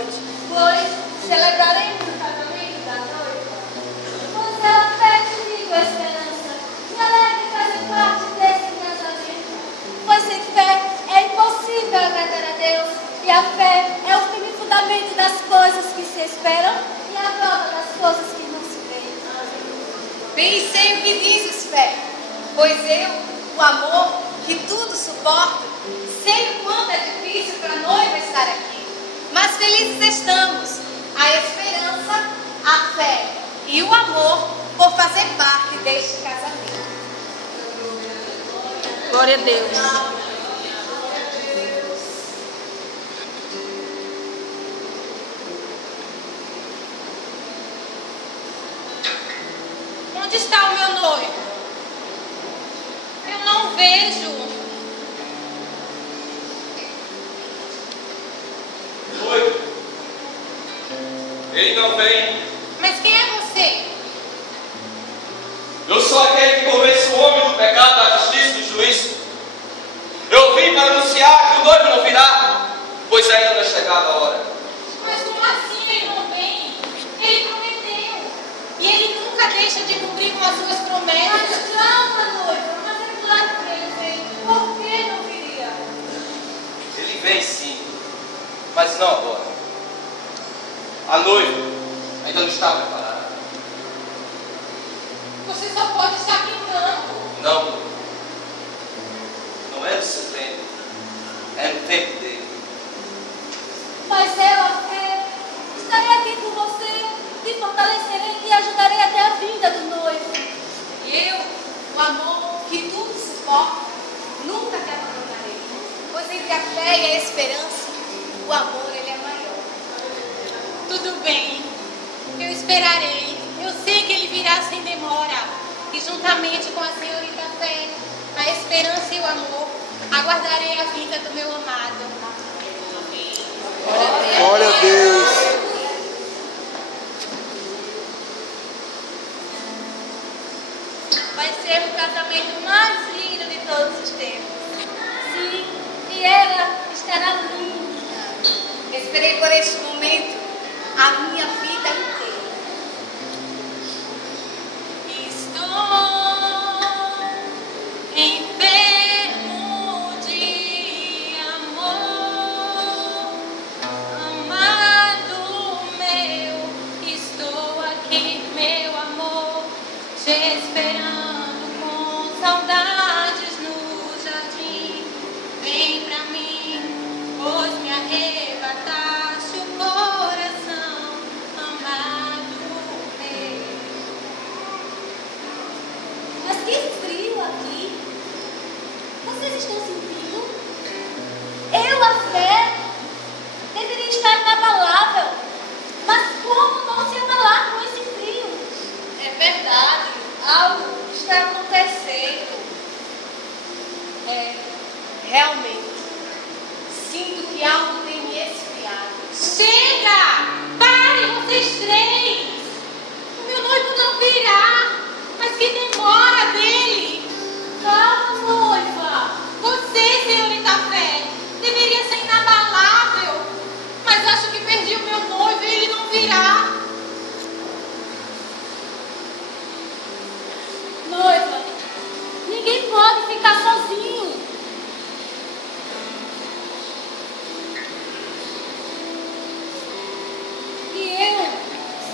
noite, pois celebraremos o casamento da noiva. Pois ela fé comigo a esperança, me alegra em fazer parte desse casamento. Pois sem fé é impossível agradar a Deus, e a fé é o firme fundamento das coisas que se esperam e a prova das coisas que não se veem. Bem sei o que dizes, fé, pois eu, o amor, que tudo suporta, sei o quanto é difícil para a noiva estar aqui. Mas felizes estamos, a esperança, a fé e o amor por fazer parte deste casamento. Glória a Deus. Onde está o meu noivo? Eu não vejo. Noivo, ele não vem. Mas quem é você? Eu sou aquele que convence o homem do pecado, da justiça e do juízo. Eu vim para anunciar que o noivo não virá, pois ainda não é chegada a hora. Mas como assim ele não vem? Ele prometeu. E ele nunca deixa de cumprir com as suas promessas. Mas calma, noiva, mas é claro que ele vem. Por que não viria? Ele vem sim, mas não agora. A noiva ainda não está preparada. Você só pode estar brincando. Não, não é no seu tempo, é no tempo dele. Mas eu, a fé, estarei aqui com você, te fortalecerei e ajudarei até a vinda do noivo. E eu, o amor, que tudo suporta, nunca te abandonarei. Pois entre a fé e a esperança, o amor ele é maior. Tudo bem. Eu esperarei. Eu sei que ele virá sem demora. E juntamente com a senhorita fé, a esperança e o amor, aguardarei a vinda do meu amado. Glória a Deus. Vai ser o casamento mais lindo de todos os tempos. Sim, e ela estará linda. Esperei por este momento a minha vida inteira. Enfermo de amor, amado meu, estou aqui, meu amor, te esperando com saudades no jardim. Vem pra mim, pois me arrebataste o coração, amado meu. Mas que frio aqui. Vocês estão sentindo? Eu, a fé, deveria estar inabalável. Mas como não se abalar com esse frio? É verdade, algo está acontecendo. Realmente, sinto que algo tem me esfriado. Chega! Parem, vocês três! O meu noivo não virá, mas que demora dele! Calma, noiva. Você, senhorita Fé, deveria ser inabalável, mas acho que perdi o meu noivo e ele não virá. Noiva, ninguém pode ficar sozinho. E eu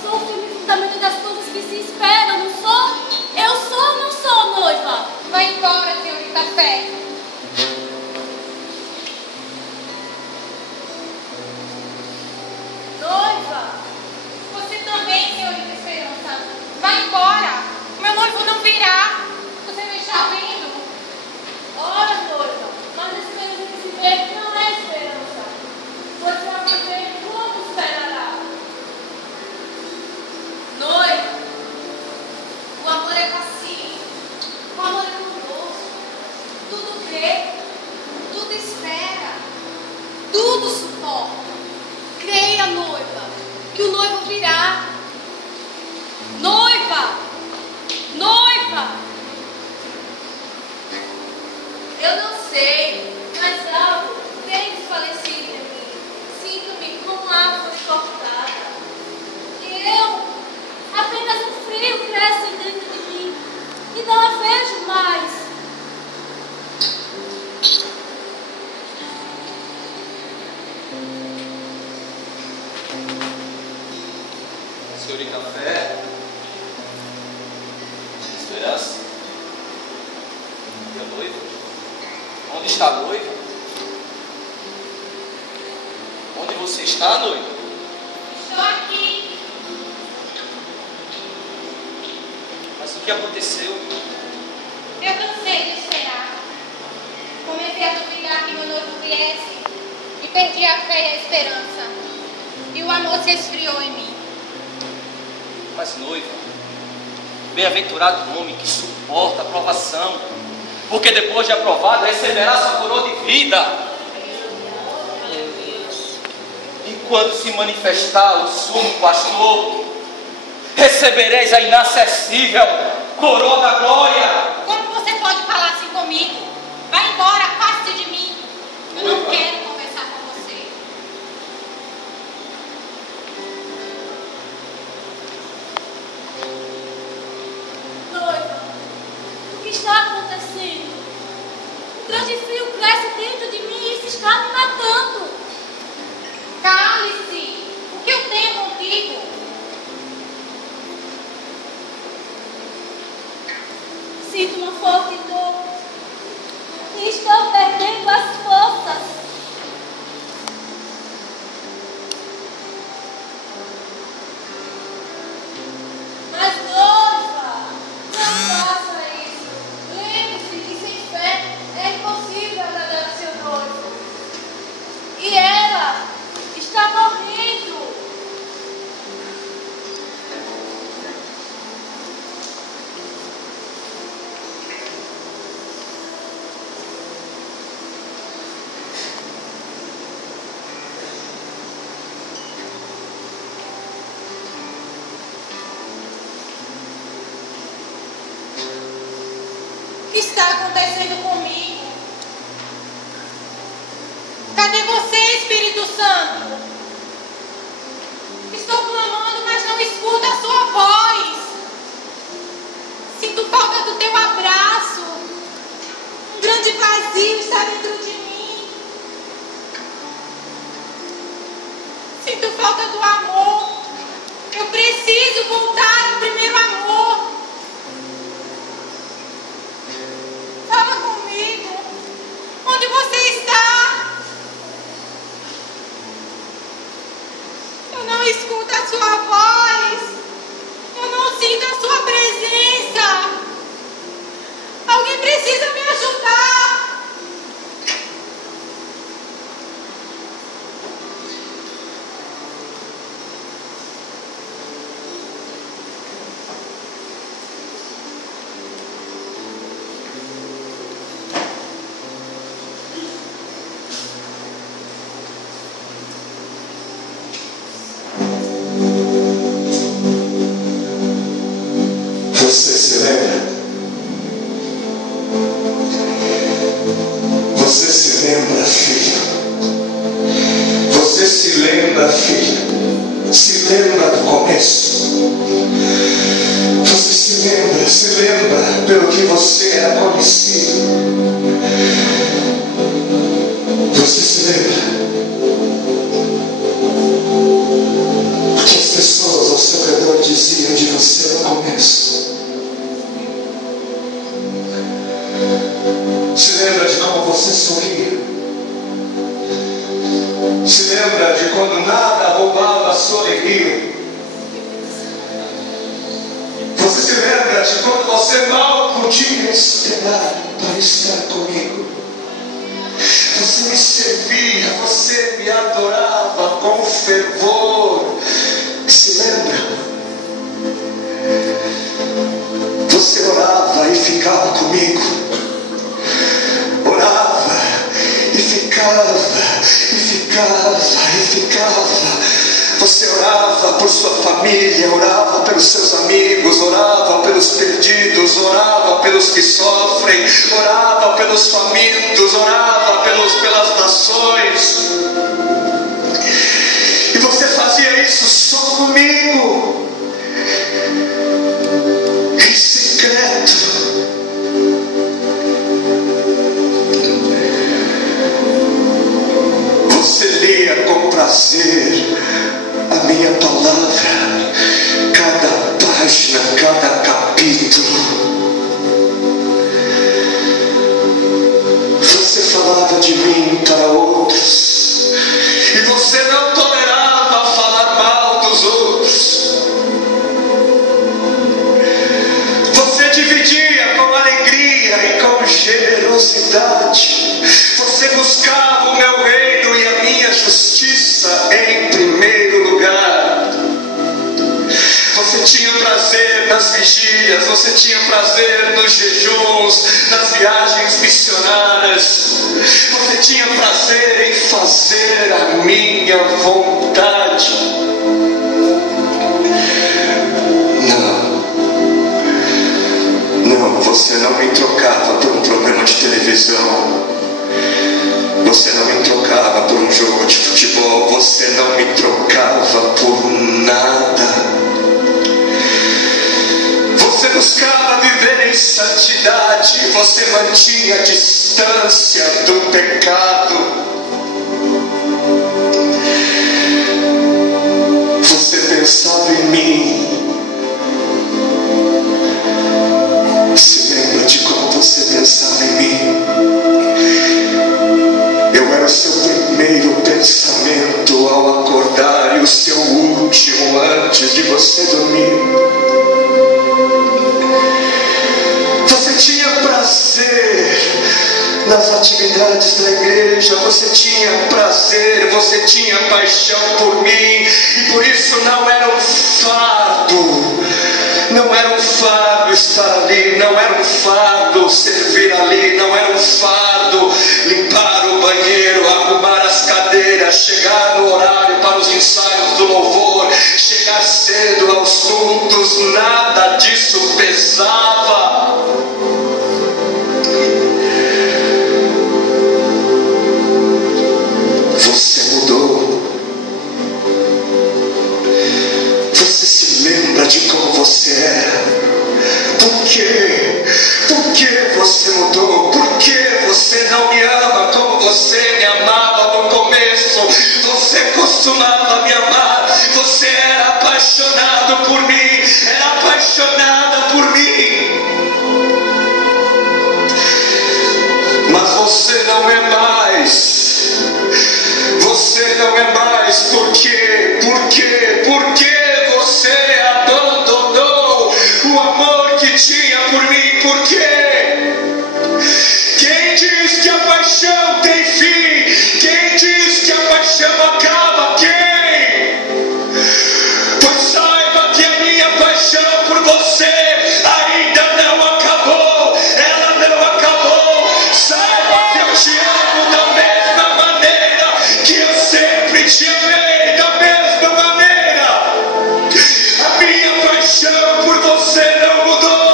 sou o firme fundamento das coisas que se esperam, não sou? Eu sou ou não sou, noiva? Vai embora, senhorita Fé. Noiva, Você também, senhorita Esperança. Vai embora. O meu noivo não virá. Você não está vendo? ora, noiva, mas a esperança que se vê não é esperança. Pois para viver, como esperará? Noiva, o amor é paciente, o amor é bondoso, tudo crê, tudo espera, tudo suporta. Creia, noiva, que o noivo virá. Noiva, noiva. Eu não sei, mas algo tem desfalecido em mim. Sinto-me como árvore Senhorita Fé, Esperança, e a noiva? Onde está a noiva? Onde você está, noiva? Estou aqui. Mas o que aconteceu? Eu cansei de esperar. Comecei a duvidar que meu noivo viesse e perdi a fé e a esperança. E o amor se esfriou em mim. Mas, noiva, bem-aventurado o homem que suporta a provação, porque depois de aprovado receberá sua coroa de vida. E quando se manifestar o sumo pastor, recebereis a inacessível coroa da glória. Como você pode falar assim comigo? Vai embora, afaste de mim. Eu não quero conversar com você. Noiva, o que está acontecendo? Um grande frio cresce dentro de mim e isso está me matando. Cale-se. O que eu tenho contigo? Sinto uma forte dor e estou perdendo as forças. Mas, noiva, não faça isso. Lembre-se que sem fé é impossível agradar a seu noivo. E ela está morrendo. O que está acontecendo comigo? Cadê você, Espírito Santo? Estou clamando, mas não escuto a sua voz. Sinto falta do teu abraço. Um grande vazio está dentro de mim. Sinto falta do amor. Eu preciso voltar ao primeiro amor. Fala comigo. Onde você está? Eu não escuto a sua voz. Eu não sinto a sua presença. Alguém precisa me ajudar. Você se lembra? Você se lembra, filho? Você se lembra, filho? Se lembra do começo? Você se lembra pelo que você era conhecido? Você se lembra? O que as pessoas ao seu redor diziam de você no começo? Se lembra de como você sorria? Se lembra de quando nada roubava a sua alegria? Você se lembra de quando você mal podia esperar para estar comigo? Você me servia, você me adorava com fervor. Se lembra? Você orava e ficava comigo. Orava e ficava, e ficava, e ficava. Você orava por sua família, orava pelos seus amigos, orava pelos perdidos, orava pelos que sofrem, orava pelos famintos, orava pelas nações. E você fazia isso só comigo, em secreto. Você lia com prazer a minha palavra, você tinha prazer nos jejuns, nas viagens missionárias, você tinha prazer em fazer a minha vontade. Não, você não me trocava por um programa de televisão, você não me trocava por um jogo de futebol, você não me trocava por nada. Você buscava viver em santidade, você mantinha a distância do pecado. Você pensava em mim. Se lembra de como você pensava em mim? Eu era o seu primeiro pensamento ao acordar e o seu último antes de você dormir. Você tinha prazer nas atividades da igreja, você tinha prazer, você tinha paixão por mim, e por isso não era um fardo. Não era um fardo estar ali, não era um fardo servir ali, não era um fardo limpar o banheiro, arrumar as cadeiras, chegar no horário para os ensaios do louvor, chegar cedo aos cultos, nada disso pesava. Você mudou. Você se lembra de como você era? Por quê? Por que você mudou? Por que você não me ama como você me amava no começo? Você costumava me amar, você era apaixonado por mim, era apaixonada por mim. Mas você não é mais. Você não é mais. Por quê? Por quê? Por que você abandonou o amor que tinha por mim? Por quê? Quem diz que a paixão tem fim? Quem diz que a paixão acaba? Quem? Pois saiba que a minha paixão por você ainda não acabou. Ela não acabou. Saiba que eu te amo da mesma maneira que eu sempre te amei, da mesma maneira. A minha paixão por você não mudou.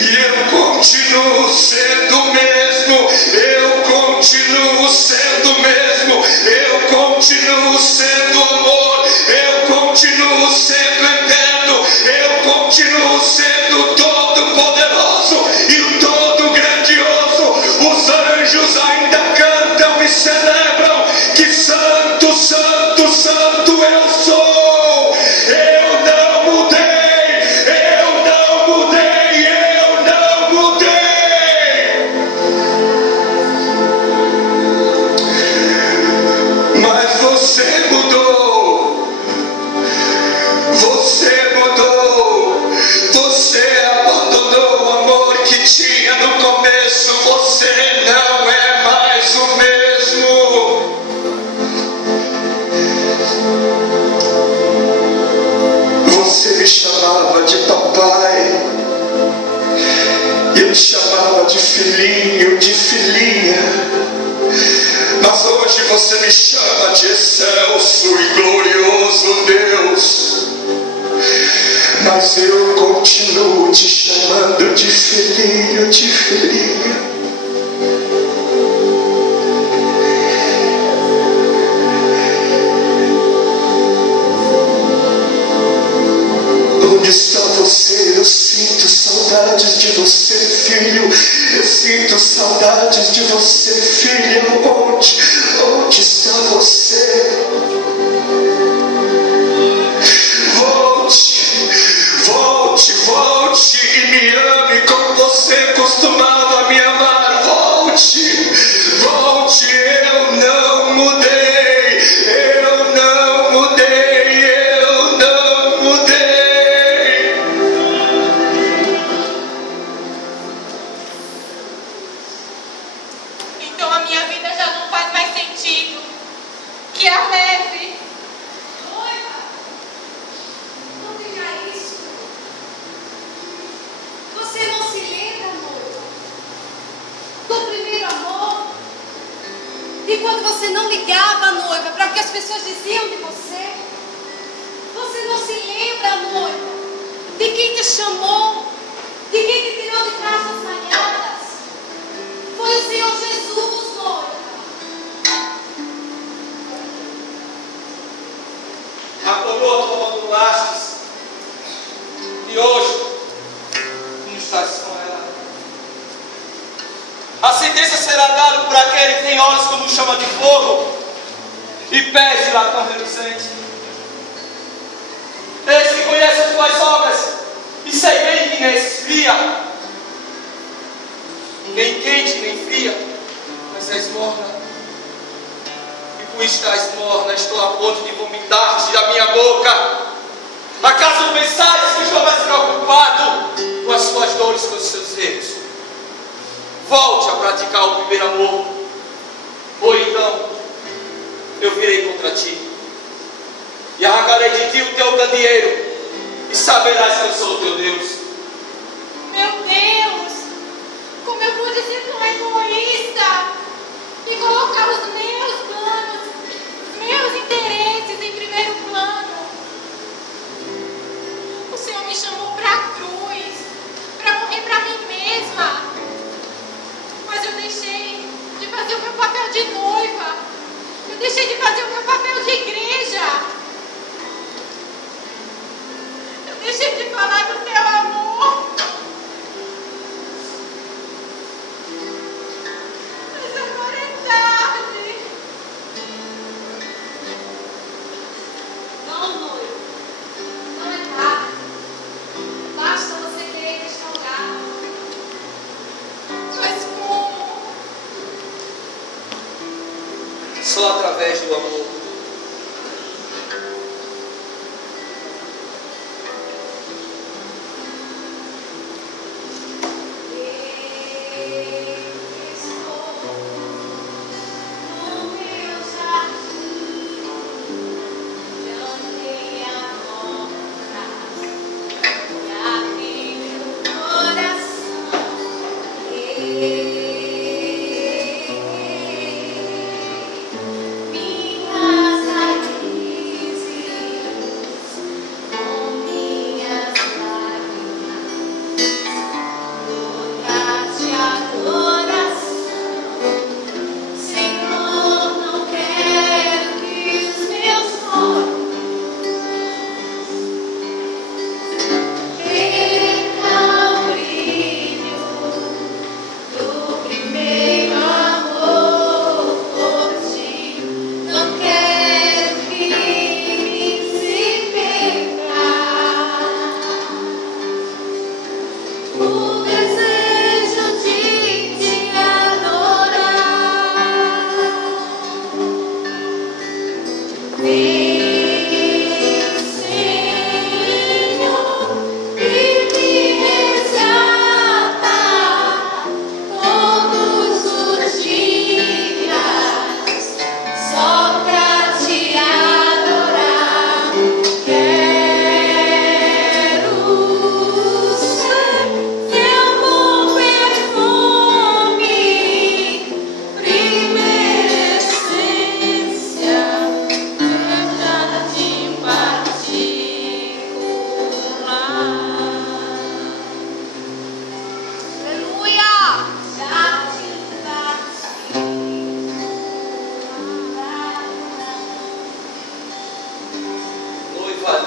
E eu continuo sendo o mesmo. Eu continuo sendo o mesmo. Eu continuo sendo amor. Eu continuo sendo eterno. Eu continuo sendo todo poderoso e o todo grandioso. Os anjos ainda cantam e celebram que santo, santo, santo eu sou. Eu não mudei, eu não mudei, eu não mudei. Mas você mudou. Você mudou. Você abandonou o amor que tinha no começo. Você não é mais o mesmo. Você me chamava de papai, eu te chamava de filhinho, de filhinha. Mas hoje você me chama de excelso e glorioso Deus. Mas eu continuo te chamando de filhinho, de filhinha. Onde está você? Eu sinto saudades de você, filho. Eu sinto saudades de você, filha. Onde está você? Volte, volte e me ame como você costumava me amar. Volte, volte, eu não mudei, eu não mudei, eu não mudei. Então a minha vida já E quando você não ligava a noiva para o que as pessoas diziam de você? Você não se lembra, noiva, de quem te chamou, de quem te tirou de trás das malhadas? Foi o Senhor Jesus, noiva. A coroa tu abandonaste, e hoje tu não estás com ela. A sentença será dada por aquele que tem olhos como chama de fogo e pés de latão reluzente. Esse que conhece as tuas obras e sei bem que nem esfria, nem quente nem fria, mas és morna. E por estás morna, estou a ponto de vomitar-te da minha boca. Acaso pensais que estou mais preocupado com as suas dores, com os seus erros? Volte a praticar o primeiro amor, ou então eu virei contra ti e arrancarei de ti o teu candeeiro, e saberás que eu sou o teu Deus. Meu Deus, como eu pude ser tão egoísta e colocar os meus planos, os meus interesses em primeiro plano. O Senhor me chamou para a cruz, para morrer para mim mesma. Mas eu deixei de fazer o meu papel de noiva. Eu deixei de fazer o meu papel de igreja. Eu deixei de falar do teu amor. Mas agora é tarde. Não, noiva, não é tarde. Basta você querer restaurar. Mas como? Só através do amor.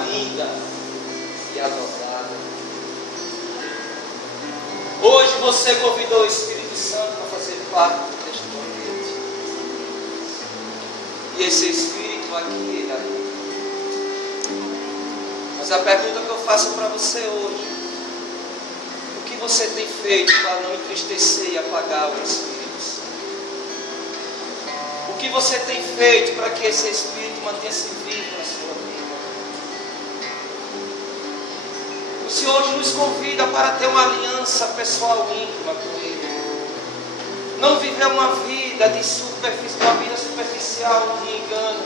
Linda e adorada. Hoje você convidou o Espírito Santo para fazer parte deste momento. E esse Espírito aqui, ele habita. Mas a pergunta que eu faço para você hoje: o que você tem feito para não entristecer e apagar o Espírito Santo? O que você tem feito para que esse Espírito mantenha-se vivo na sua vida? O Senhor hoje nos convida para ter uma aliança pessoal íntima com Ele. Não viver uma vida superficial, de engano,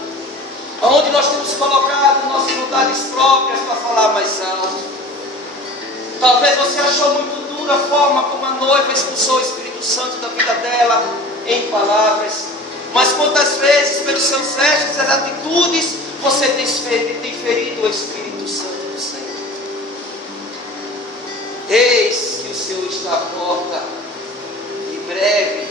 onde nós temos colocado nossas vontades próprias para falar mais alto. Talvez você achou muito dura a forma como a noiva expulsou o Espírito Santo da vida dela em palavras, mas quantas vezes, pelos seus gestos e atitudes, você tem ferido o Espírito Santo do Senhor. Eis que o Senhor está à porta, em breve